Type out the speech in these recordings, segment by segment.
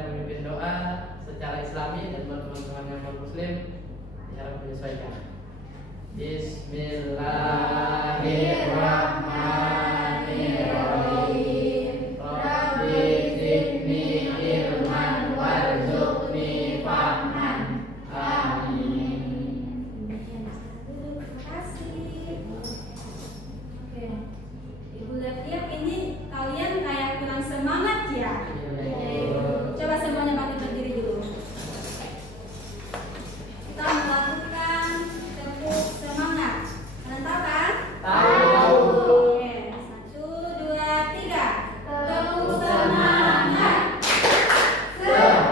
saya memimpin doa secara Islami dan teman-teman yang non-Muslim secara menyesuaikan. Bismillahirrahmanirrahim. Rabbi zidni ilman warzuqni fahman. Amin. Terima kasih. Oke. Ibu lihat ini kalian kayak kurang semangat ya. Coba semuanya bangkit berdiri dulu. Kita melakukan tepuk semangat. Kalian tahu kan? Tahu. Oke, 1, 2, 3. Tepuk semangat. Sekali lagi.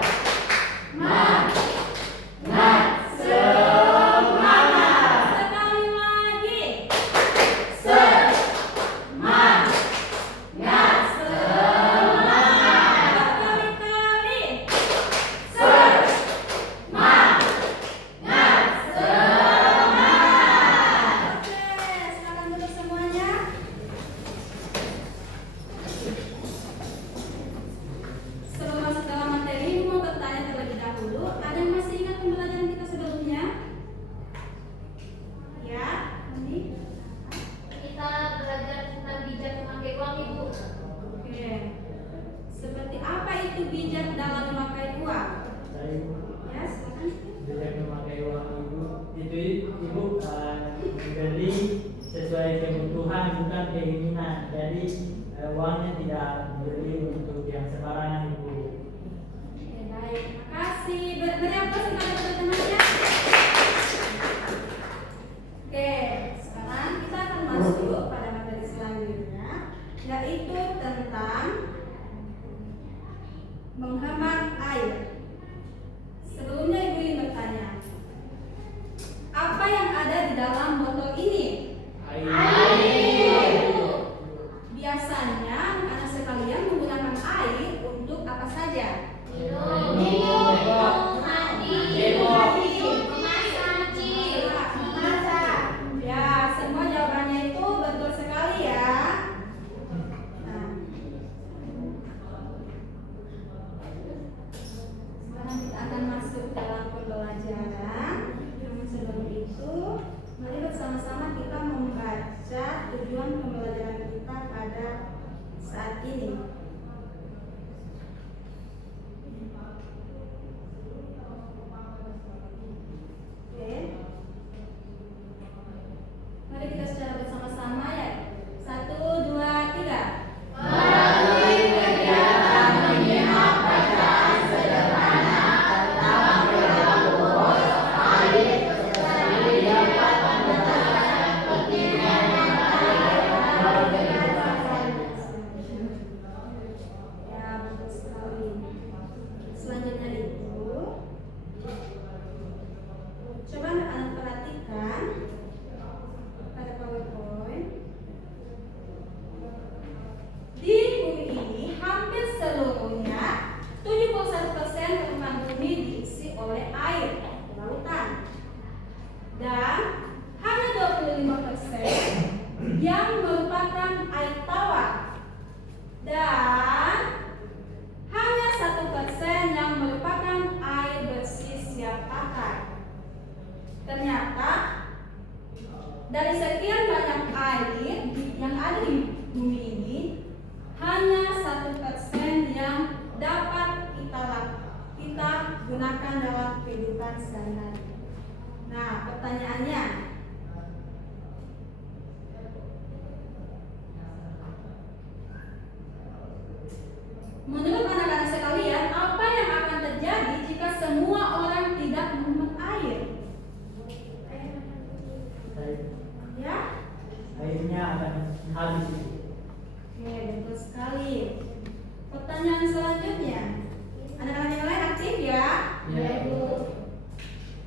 Berkali-kali. Oke, silakan duduk semuanya. Sebelum masuk dalam materi, mau bertanya terlebih dahulu. Ada yang masih ingat pembelajaran kita sebelumnya? Ya, ini. Kita belajar tentang bijak memakai uang, Ibu. Oke. Seperti apa itu bijak dalam memakai uang? Ya, silakan. Bijak memakai uang itu ibu membeli sesuai kebutuhan bukan keinginan. Jadi uangnya tidak dibeli untuk yang sembarangan ibu. Oke, baik. Terima kasih. Beri aplaus kepada teman-temannya. Oke, sekarang kita akan masuk pada materi selanjutnya, yaitu tentang menghemat air. Sebelumnya Ibu ingin bertanya, apa yang ada di dalam botol ini? Biasanya anak sekalian menggunakan air untuk apa saja? Minum, mandi, memasak, Memasak. Ya, semua jawabannya itu betul sekali ya. Nah, sekarang kita akan masuk dalam pembelajaran. Namun sebelum itu, mari bersama-sama kita membaca tujuan pembelajaran kita pada saat ini. Oke. Mari kita secara bersama-sama ya. 1, 2, 3. melalui kegiatan menyimak bacaan sederhana tentang perilaku air serta dapat menjelaskan pentingnya air dalam kehidupan. Ya, betul sekali. Selanjutnya itu, coba anak perhatikan pada PowerPoint. Di bumi ini hampir seluruhnya 71% permukaan bumi diisi oleh air lautan, dan hanya 25% yang merupakan air tawar, dan hanya 1% yang merupakan air bersih siap pakai. Ternyata dari sekian banyak air yang ada di bumi ini, hanya 1% yang dapat kita gunakan dalam kehidupan sehari-hari. Nah, pertanyaannya, menurut anak-anak sekalian, apa yang akan terjadi jika semua orang tidak menghemat air? Ya? Airnya akan habis ibu. Oke, betul sekali. Pertanyaan selanjutnya, anak-anak yang lain aktif ya? Ya, Ibu.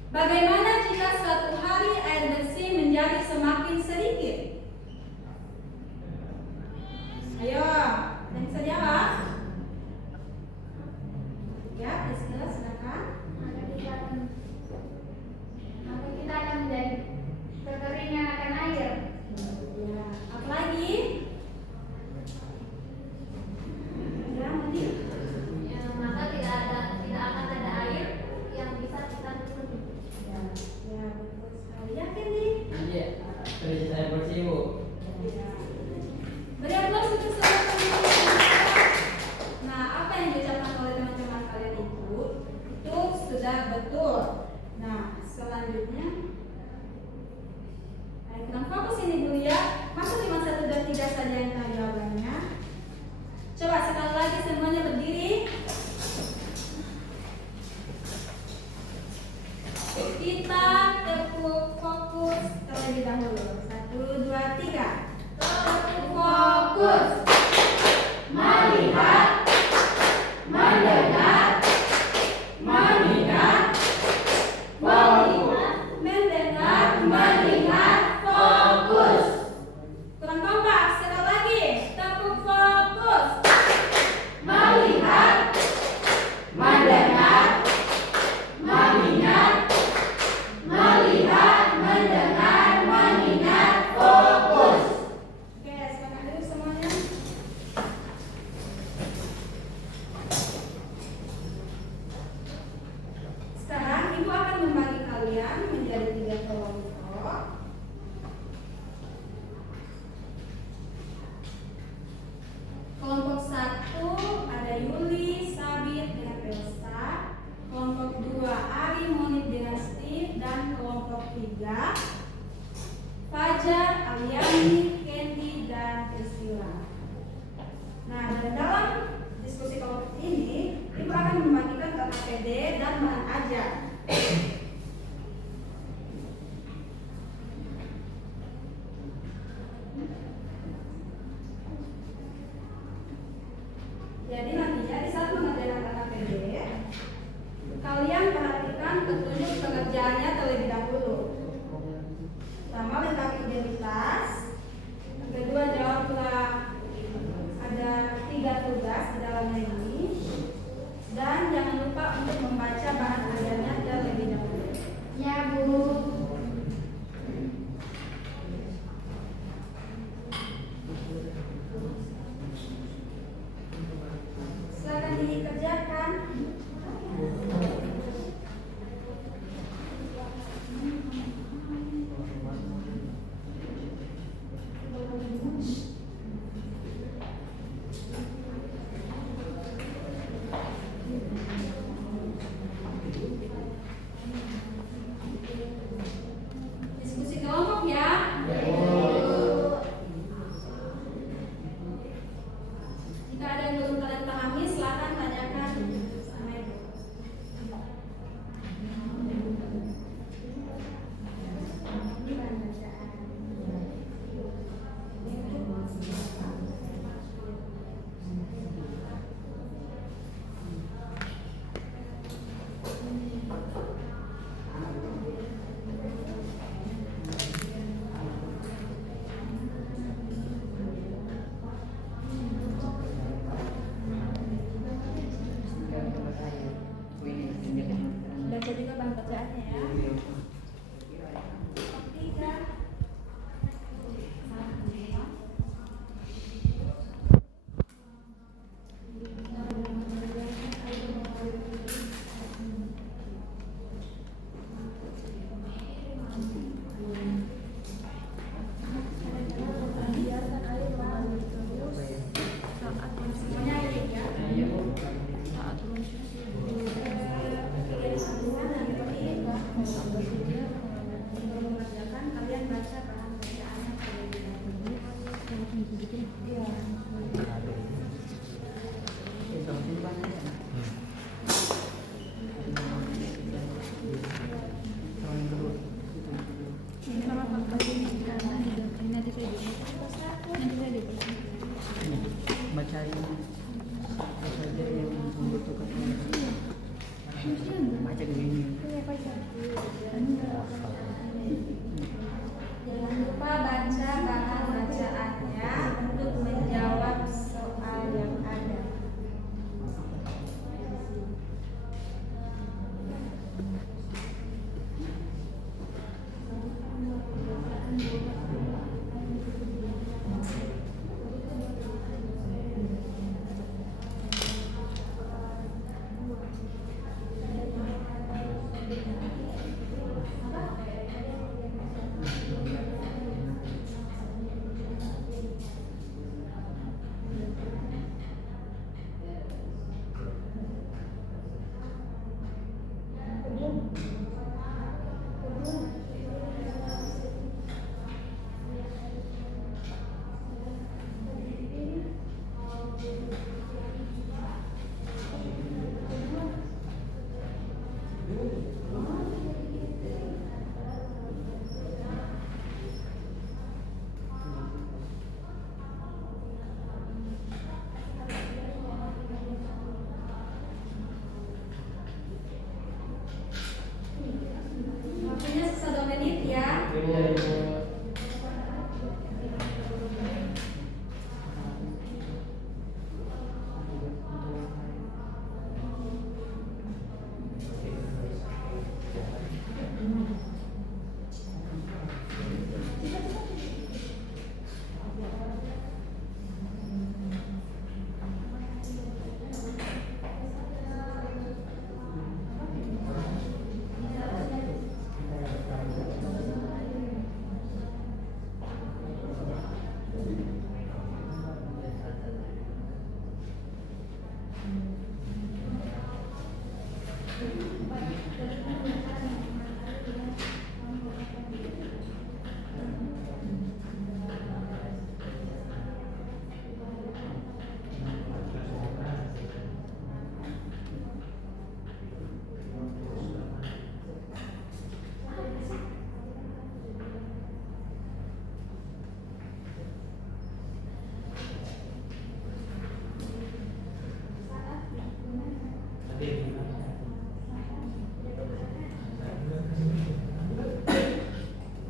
Bagaimana jika suatu hari air bersih menjadi semakin sedikit? Ayo, yang bisa jawab? Ya, Rizka, silakan. Maka kita akan menjadi kekeringan akan air. Ya, apalagi? Ya, Madi. Maka tidak ada sudah betul. Nah, selanjutnya kurang fokus ini dulu ya. Masa cuma 1 dan 3 saja yang tahu jawabannya? Coba sekali lagi semuanya berdiri. Kita tepuk fokus terlebih dahulu. 1, 2, 3. Tepuk fokus. Melihat, mendengar, mengingat, mendengar, mengingat, fokus. Kurang kompak, sekali lagi. Tepuk fokus. Melihat, mendengar, mengingat, melihat, mendengar, mengingat, fokus. Oke, sekarang dulu semuanya. Sekarang ibu akan membagi kalian menjadi 3 kelompok. Kelompok 1 ada Yuli, Sabit dengan Elsa. Kelompok 2 Ari, Monit dengan Steve. Dan kelompok 3 Fajar, Aliani, Candy, dan Priscilla. Nah, dan dalam diskusi kelompok ini, ibu akan membagikan KKPD dan bahan ajar. Jadi nantinya di saat mengerjakan KKPD, kalian perhatikan petunjuk pengerjaannya terlebih dahulu. Pertama, lengkapi identitas. Yang kedua, jawablah, ada 3 tugas di dalamnya ini. Dan jangan lupa untuk membaca bahan ajarnya terlebih dahulu. Ya, Bu. Silakan dikerjakan. Diskusi kelompok ya. Jika ada yang belum kalian pahami, silakan tanyakan sama ibu. Baca juga bahan bacaannya ya. Tiga. Semuanya ini ya. Sebelum mengerjakan, kalian baca bahan bacaannya terlebih dahulu. Iya. Baca ini saja yang membutuhkan baca dulu ini. Jangan lupa baca bahan bacaannya untuk menjawab soal yang ada.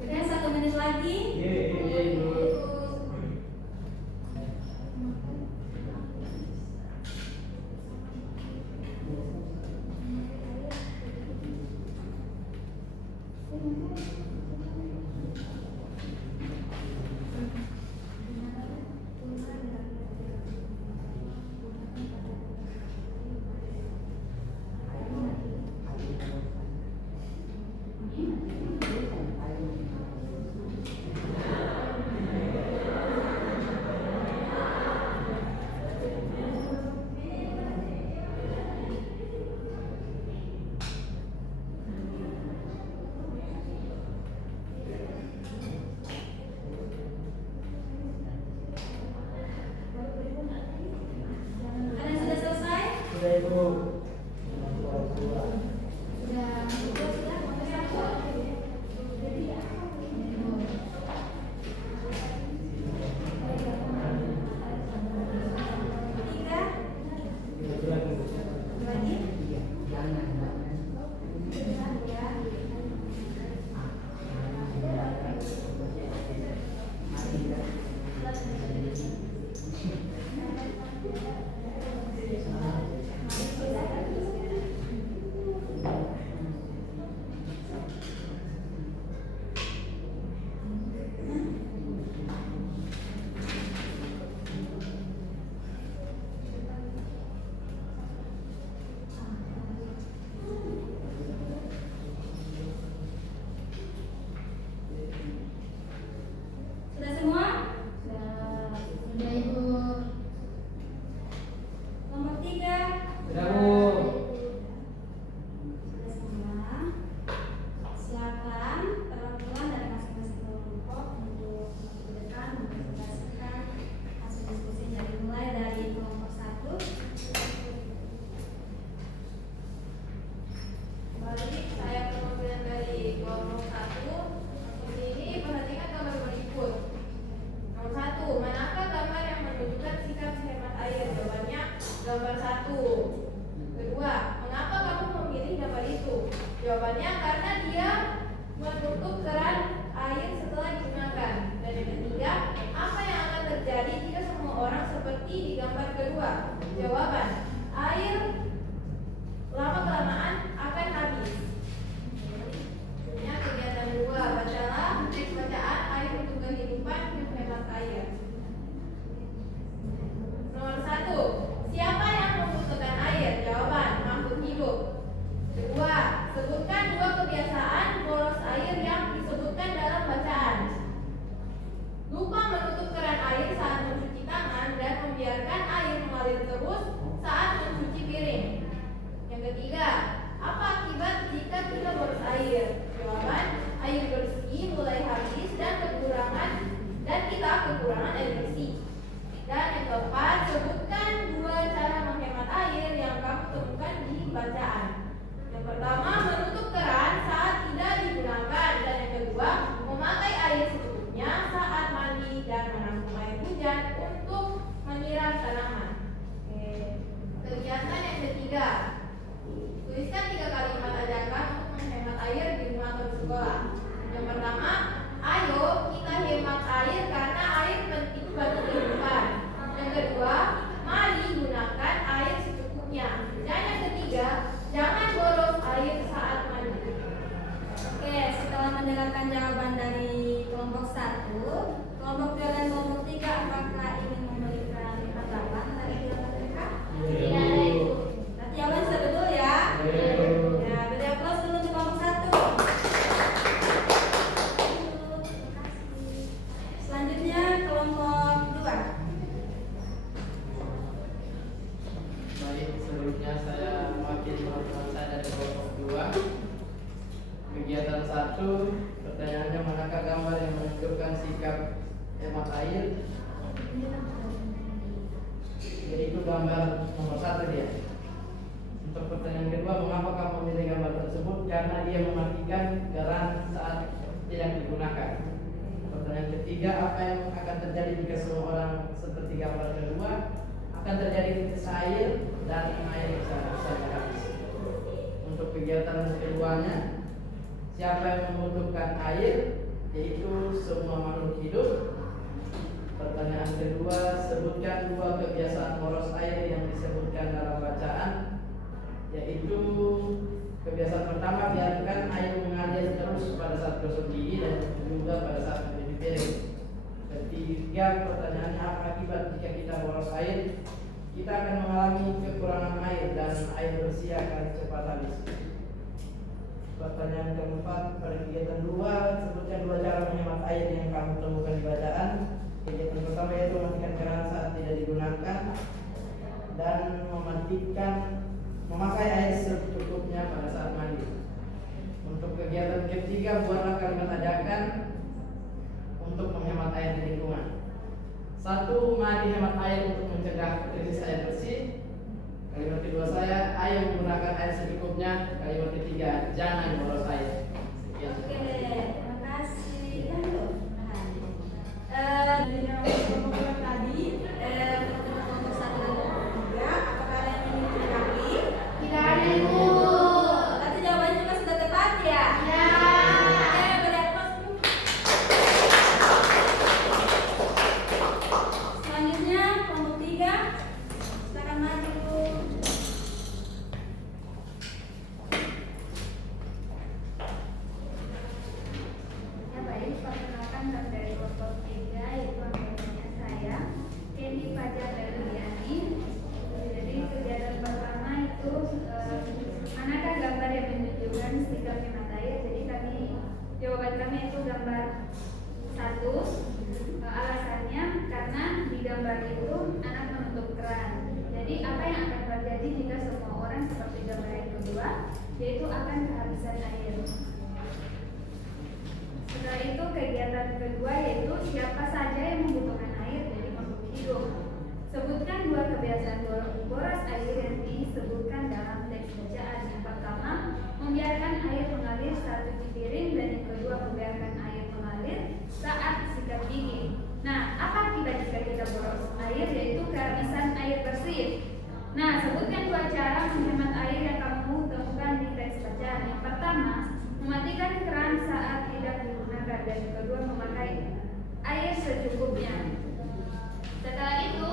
Udah 1 menit lagi. Ada yang sudah selesai? Sudah Ibu. Sudah. Tiga. Lagi. Sudah semua? Sudah Ibu. Nomor 3. Sudah Bu. Sudah semua. Silakan perwakilan dari masing-masing kelompok untuk maju ke depan mempresentasikan hasil diskusi dari mulai dari kelompok 1. Balik, saya perwakilan dari kelompok 1. Di sini perhatikan gambar berikut. Nomor 1, manakah gambar yang menunjukkan sikap hemat air? Jawabannya gambar 1. Kedua, mengapa kamu memilih gambar itu? Jawabannya karena dia menutup keran air setelah digunakan. Dan yang ketiga, apa yang akan terjadi jika semua orang seperti di gambar kedua? Jawaban, air lama-kelamaan akan habis. Kegiatan 2, bacalah teks bacaan air untuk kehidupan hemat air. Nomor 1, siapa yang membutuhkan air? Jawaban, makhluk hidup. Kedua, sebutkan 2 kebiasaan boros air yang disebutkan dalam bacaan. Lupa menutup keran air saat mencuci tangan dan membiarkan air mengalir terus saat mencuci piring. kedua. Kegiatan 1, pertanyaannya manakah gambar yang menunjukkan sikap hemat air? Jadi itu gambar nomor 1 dia. Untuk pertanyaan kedua, mengapa kamu memilih gambar tersebut? Karena dia mematikan keran saat tidak digunakan. Pertanyaan ketiga, apa yang akan terjadi jika semua orang seperti gambar kedua? Akan terjadi krisis air dan air bisa habis. Untuk kegiatan keduanya, siapa yang membutuhkan air? Yaitu semua makhluk hidup. Pertanyaan kedua, sebutkan 2 kebiasaan boros air yang disebutkan dalam bacaan. Yaitu kebiasaan pertama, biarkan air mengalir terus pada saat gosok gigi dan juga pada saat mencuci piring. Ketiga, pertanyaannya, apa akibat jika kita boros air? Kita akan mengalami kekurangan air dan air bersih akan cepat habis. Pertanyaan keempat, pada kegiatan 2, sebutkan 2 cara menghemat air yang kamu temukan di bacaan. Kegiatan pertama yaitu mematikan keran saat tidak digunakan dan memakai air secukupnya pada saat mandi. Untuk kegiatan ketiga, buatlah kalimat ajakan untuk menghemat air di lingkungan. 1, mari hemat air untuk mencegah krisis air bersih. Kalimat kedua saya, ayo menggunakan air secukupnya. Kalimat ketiga, jangan boros air. Sekian. Oke, terima kasih. Dari nomor tadi, nomor 1 dan nomor 3, apakah ada yang ingin ditanggapi? Tidak ada, Ibu. Berarti jawabannya juga sudah tepat ya? Ya. Beri aplaus dulu. Selanjutnya kelompok 3, silakan maju. Ya baik, perkenalkan kami dari kelompok 3, yaitu anggotanya saya, Kenny Fajar Darliani. Jadi kegiatan pertama itu manakah gambar yang menunjukkan sikap hemat air? Jadi jawaban kami itu gambar 1. Alasannya karena di gambar itu anak menutup keran. Jadi apa yang akan terjadi jika semua orang seperti gambar yang kedua, yaitu akan kehabisan air. Setelah itu kegiatan kedua yaitu siapa saja yang membutuhkan air dari makhluk hidup. Sebutkan 2 kebiasaan boros air yang disebutkan dalam teks bacaan. Yang pertama, membiarkan air mengalir saat cuci piring, dan yang kedua, membiarkan air mengalir saat sikat gigi. Nah, apa akibat jika kita boros air? Yaitu kehabisan air bersih. Nah, sebutkan 2 cara menghemat air yang kamu temukan di teks bacaan. Yang pertama, mematikan keran saat tidak digunakan, dan yang kedua, memakai air secukupnya. Setelah itu,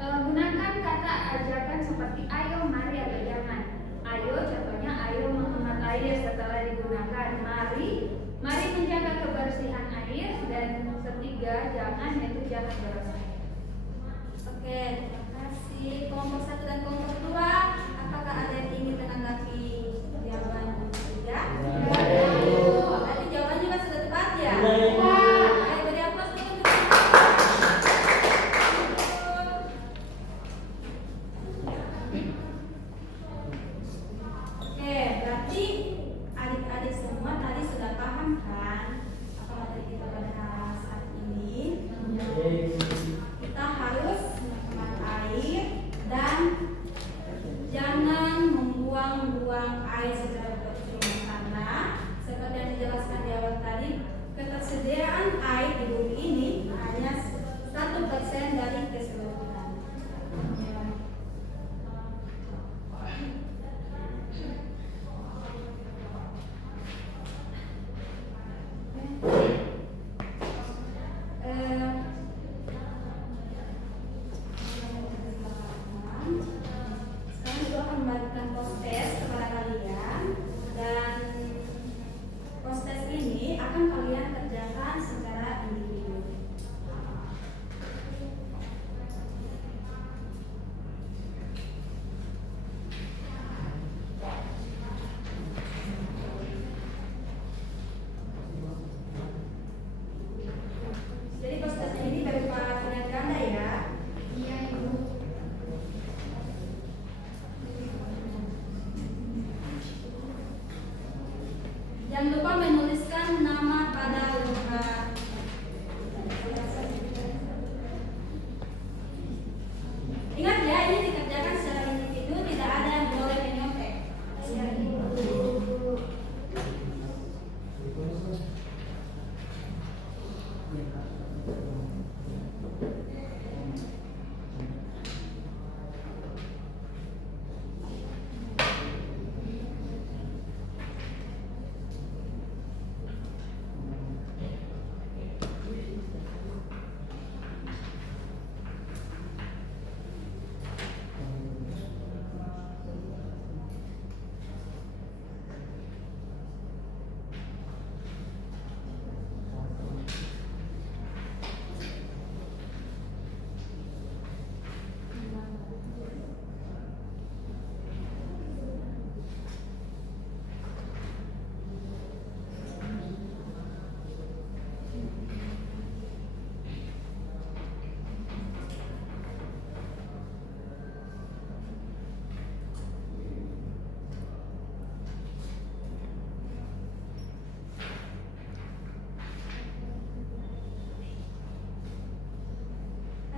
gunakan kata ajakan seperti ayo, mari, atau jangan. Ayo, contohnya ayo menghemat air setelah digunakan. Mari menjaga kebersihan air, dan ketiga, jangan, yaitu jangan boros air. Oke, terima kasih. Kelompok 1 dan kelompok 2, apakah ada yang ingin menanggapi jawaban 3? Berarti jawabannya juga sudah tepat ya? Ayo beri aplaus dulu. Oke, berarti adik-adik semua tadi sudah paham kan apa materi kita pada saat ini? Kita harus menghemat Jangan lupa menuliskan nama pada lembar. Ingat ya, ini dikerjakan secara individu, tidak ada yang boleh menyontek.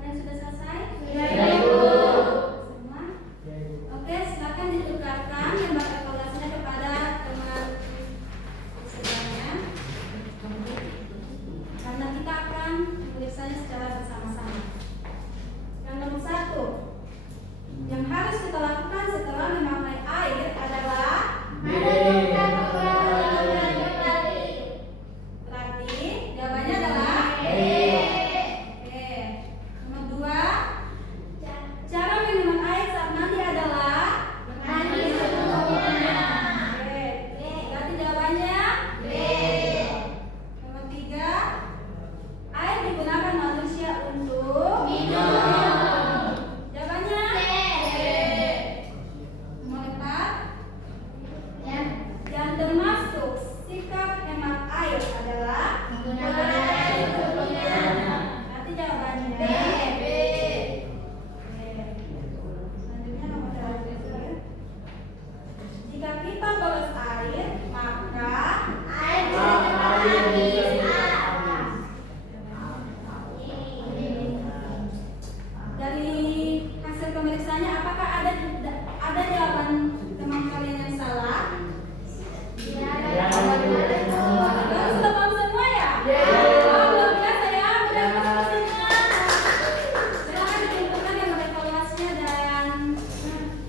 Kalian sudah selesai? Ya, Ibu. Semua? Oke, silakan ditukarkan lembar evaluasinya kepada teman sebelumnya. Karena kita akan menulisnya secara bersama-sama. Yang nomor 1, yang harus kita lakukan setelah memakai air adalah berarti jawabannya adalah Oke. Nomor 2, cara minum air saat mandi adalah Oke. Berarti jawabannya Nomor 3, air digunakan manusia untuk Jawabannya Nomor 4, yang termasuk sikap hemat air adalah Berarti jawabannya Oke. Selanjutnya nomor 3, jika kita boros air, maka dari hasil pemeriksaannya apakah ada jawaban teman kalian yang salah? Kalian sudah paham semua ya? Oh, luar biasa ya, mudah paham semua. Silakan dikumpulkan yang evaluasinya dan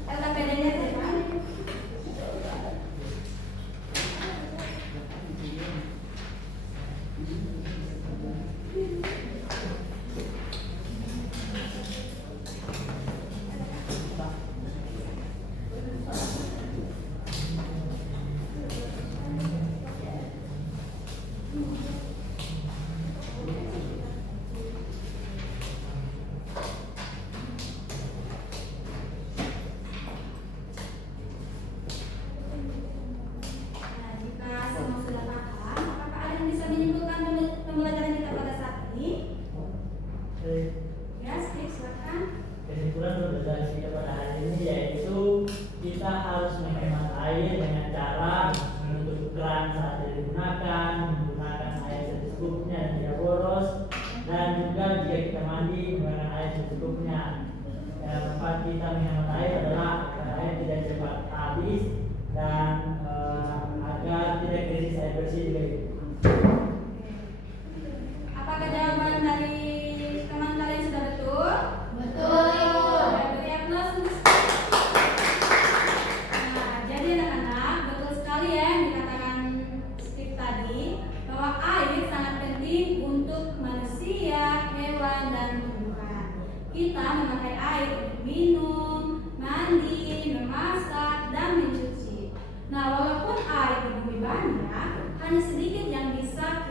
LKPD-nya ya. Nah, jika semua sudah paham, apakah ada yang bisa menyimpulkan pembelajaran kita pada saat ini? Ya, Steve, silakan. Kesimpulan pembelajaran kita pada hari ini yaitu kita harus menghemat air dengan cara menutup keran saat tidak digunakan, menggunakan air secukupnya dan tidak boros, dan juga jika kita mandi menggunakan air secukupnya. Yang keempat, kita menghemat air adalah agar air tidak cepat habis dan agar tidak krisis air bersih juga. Apakah jawaban dari teman kalian sudah betul? Betul, Ibu. Beri aplaus. Nah, jadi anak-anak, betul sekali ya yang dikatakan Steve tadi, bahwa air sangat penting untuk manusia, hewan, dan tumbuhan. Kita memakai air untuk minum, mandi, memasak, dan mencuci. Nah, walaupun air di bumi banyak, hanya sedikit yang bisa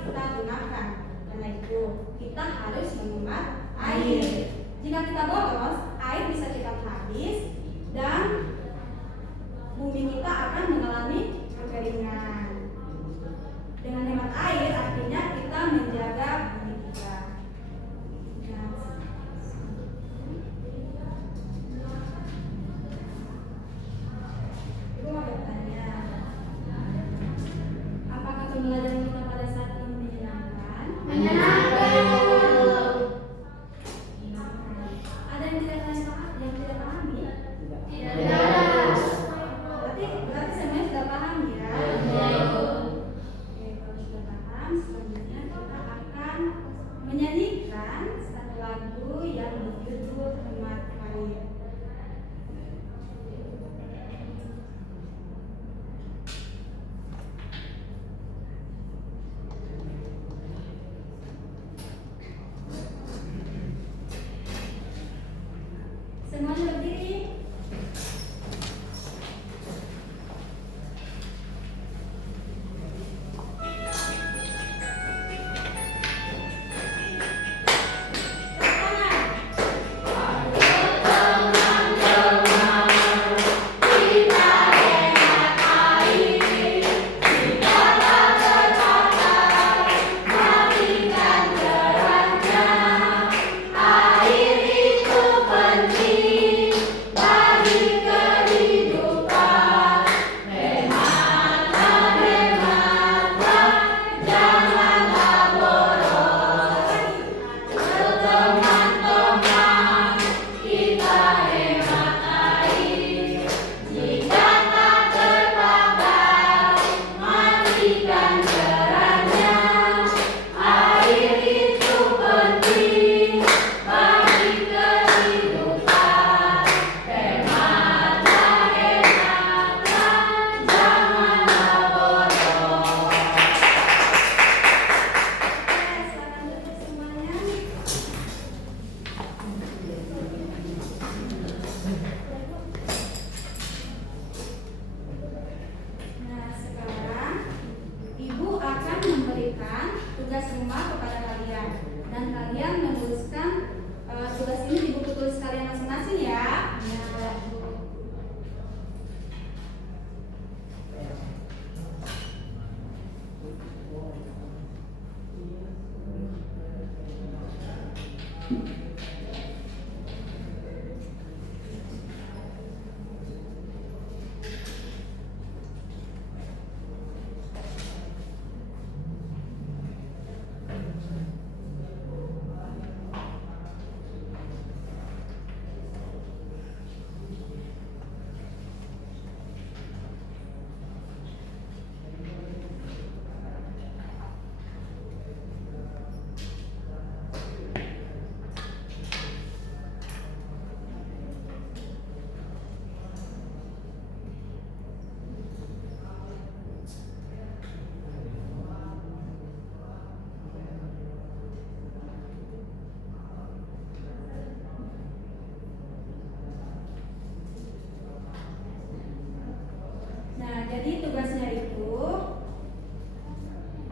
jadi tugasnya itu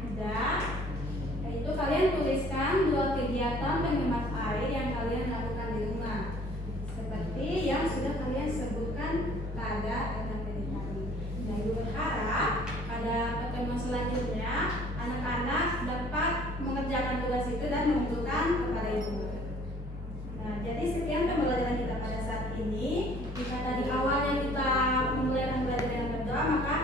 ada, yaitu kalian tuliskan 2 kegiatan penghemat air yang kalian lakukan di rumah, seperti yang sudah kalian sebutkan pada materi tadi. Nah, Ibu berharap pada pertemuan selanjutnya anak-anak dapat mengerjakan tugas itu dan mengumpulkan kepada Ibu. Nah, jadi sekian pembelajaran kita pada saat ini. Jika tadi awalnya kita memulai dan belajar dengan berdoa, maka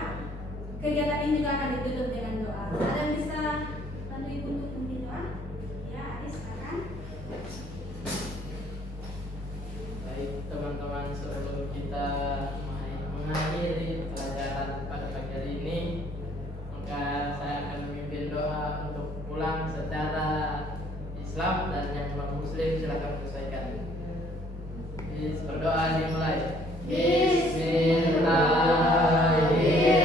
kegiatan ini juga akan ditutup dengan doa. Ada yang bisa bantu Ibu untuk memimpin doa? Ya, Aris, silakan. Baik teman-teman, sebelum kita mengakhiri pelajaran pada pagi hari ini, maka saya akan memimpin doa untuk pulang secara Islam, dan yang Muslim silakan menyelesaikan. Berdoa dimulai. Bismillahirrahmanirrahim.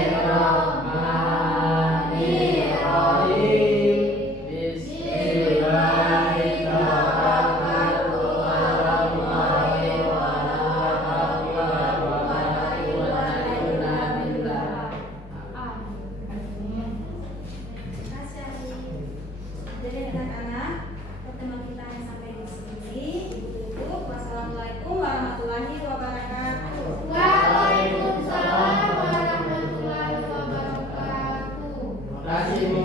Terima kasih. Jadi anak-anak, pertemuan kita hanya sampai di sini. Ibu-ibu, wassalamualaikum warahmatullahi wabarakatuh. Waalaikumsalam warahmatullahi wabarakatuh. Terima kasih Bu.